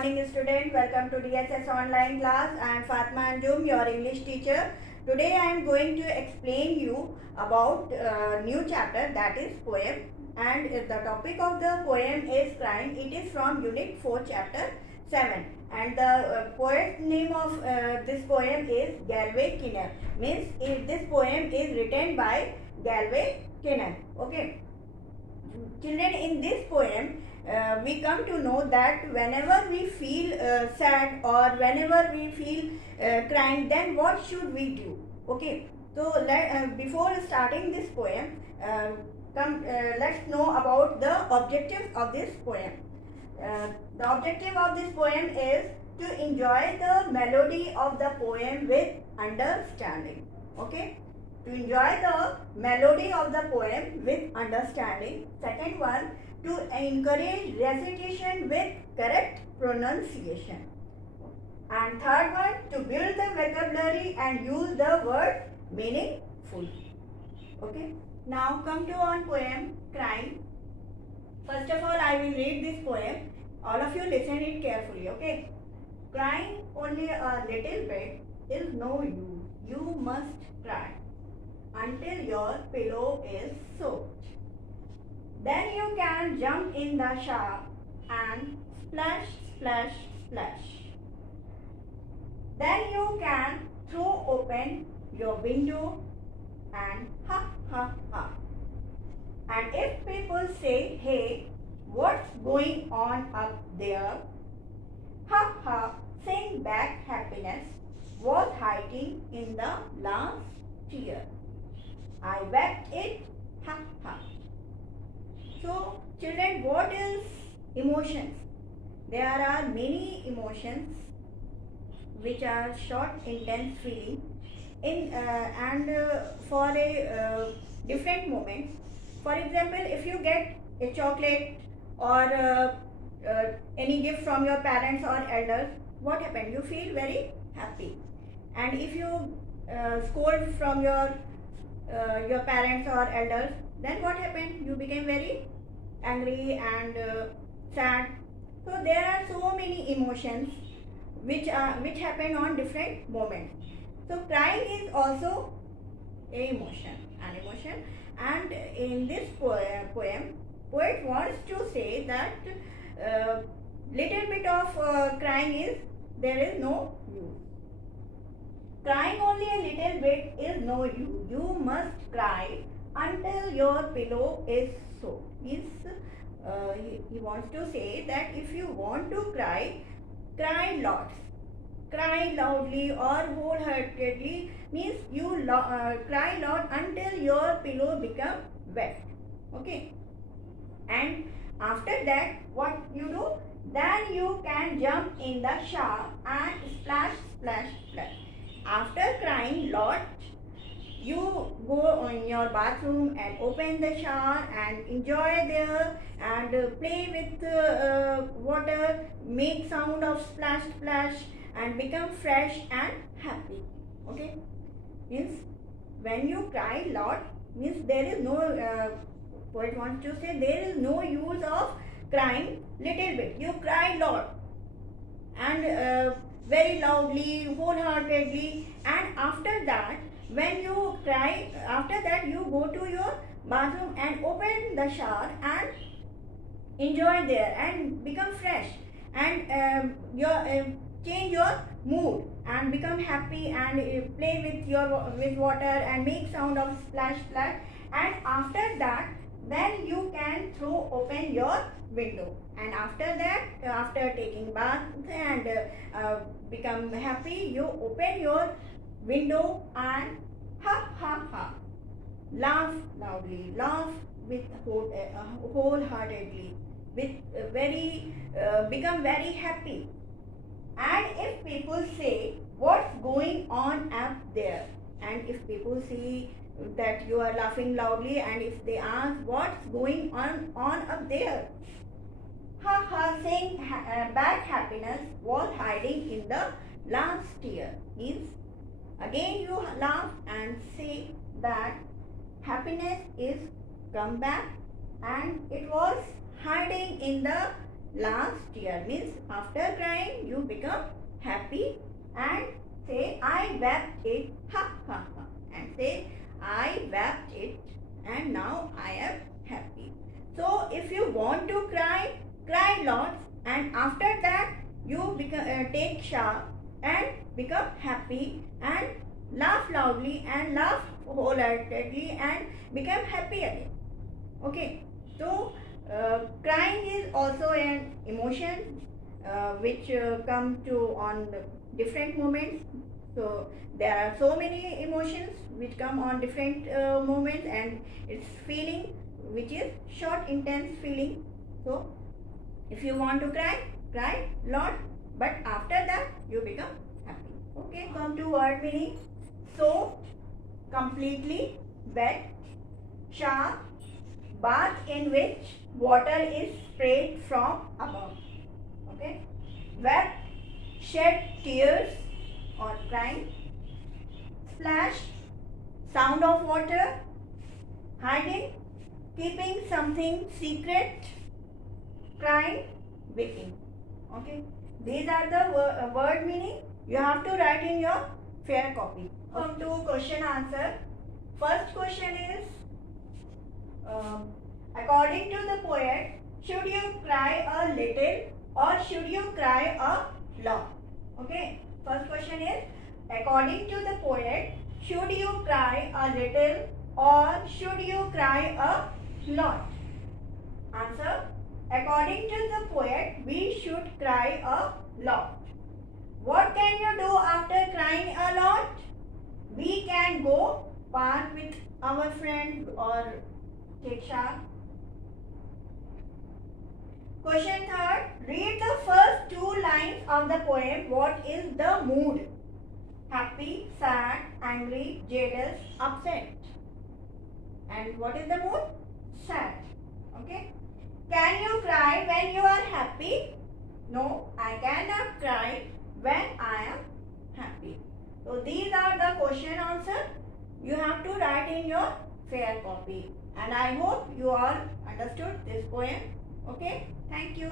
morning student. Welcome to DSS online class. I am Fatma Anjum, your English teacher. Today I am going to explain you about new chapter, that is poem, and the topic of the poem is crying. It is from unit 4 chapter 7, and the poet name of this poem is Galway Kinnell. Means this poem is written by Galway Kinnell. Okay. Children, in this poem we come to know that whenever we feel sad or whenever we feel crying, then what should we do? Okay, so before starting this poem, let's know about the objective of this poem. The objective of this poem is to enjoy the melody of the poem with understanding. Okay, to enjoy the melody of the poem with understanding. Second one, to encourage recitation with correct pronunciation. And third one, to build the vocabulary and use the word meaningfully. Okay. Now come to on poem Crying. First of all, I will read this poem. All of you listen it carefully. Okay. Crying only a little bit is no use. You must cry until your pillow is soaked. Then you can jump in the shower and splash, splash, splash. Then you can throw open your window and ha, ha, ha. And if people say, hey, what's going on up there? Ha, ha, sing back, happiness was hiding in the last tear. I wept it, ha, ha. So, children, what is emotions? There are many emotions which are short, intense feeling for a different moments. For example, if you get a chocolate or any gift from your parents or elders, what happens? You feel very happy. And if you scold from your parents or elders, then what happened? You became very angry and sad. So there are so many emotions which happen on different moments. So crying is also an emotion. And in this poem, poet wants to say that little bit of crying is there is no use. Crying only a little bit is no use. You must cry until your pillow is soaked. He wants to say that if you want to cry, cry lots. Cry loudly or wholeheartedly means you cry loud until your pillow become wet. Okay. And after that, what you do? Then you can jump in the shower and splash, splash, splash. After crying lot, you go in your bathroom and open the shower and enjoy there and play with water, make sound of splash, splash and become fresh and happy. Okay, means when you cry lot, means there is no poet wants to say there is no use of crying little bit. You cry lot and very loudly, wholeheartedly, and after that, when you cry, after that you go to your bathroom and open the shower and enjoy there and become fresh and change your mood and become happy and play with water and make sound of splash, splash, and after that then you can throw open your window, and after that, after taking bath and become happy, you open your window and ha, ha, ha, laugh loudly, laugh with wholeheartedly, with become very happy. And if people say what's going on up there, and if people see that you are laughing loudly, and if they ask what's going on up there, ha, ha, saying back happiness was hiding in the last tear means again you laugh and say that happiness is come back and it was hiding in the last year. Means after crying you become happy and say I wept it, ha ha ha, and say I wept it and now I am happy. So if you want to cry, cry lots, and after that you take shower and become happy and laugh loudly and laugh wholeheartedly and become happy again. Okay, so crying is also an emotion which come to on different moments. So there are so many emotions which come on different moments, and it's feeling which is short intense feeling. So if you want to cry, cry lot, but after that you become happy. Okay, come to word meaning. So completely, wet, sharp, bath in which water is sprayed from above. Okay, wet, shed tears or crying, splash, sound of water, hiding, keeping something secret, crying, weeping. Okay, these are the word meaning. You have to write in your fair copy. Come to question answer. First question is, according to the poet, should you cry a little or should you cry a lot? Okay, first question is, according to the poet, should you cry a little or should you cry a lot? Answer, according to the poet, we should cry a lot. What can you do after crying a lot? We can go park with our friends or take shower. Question third, read the first two lines of the poem. What is the mood? Happy, sad, angry, jealous, upset. And what is the mood? Sad. Okay. Can you cry when you are happy? No, I cannot cry when I am happy. So these are the question answer. You have to write in your fair copy. And I hope you all understood this poem. Okay. Thank you.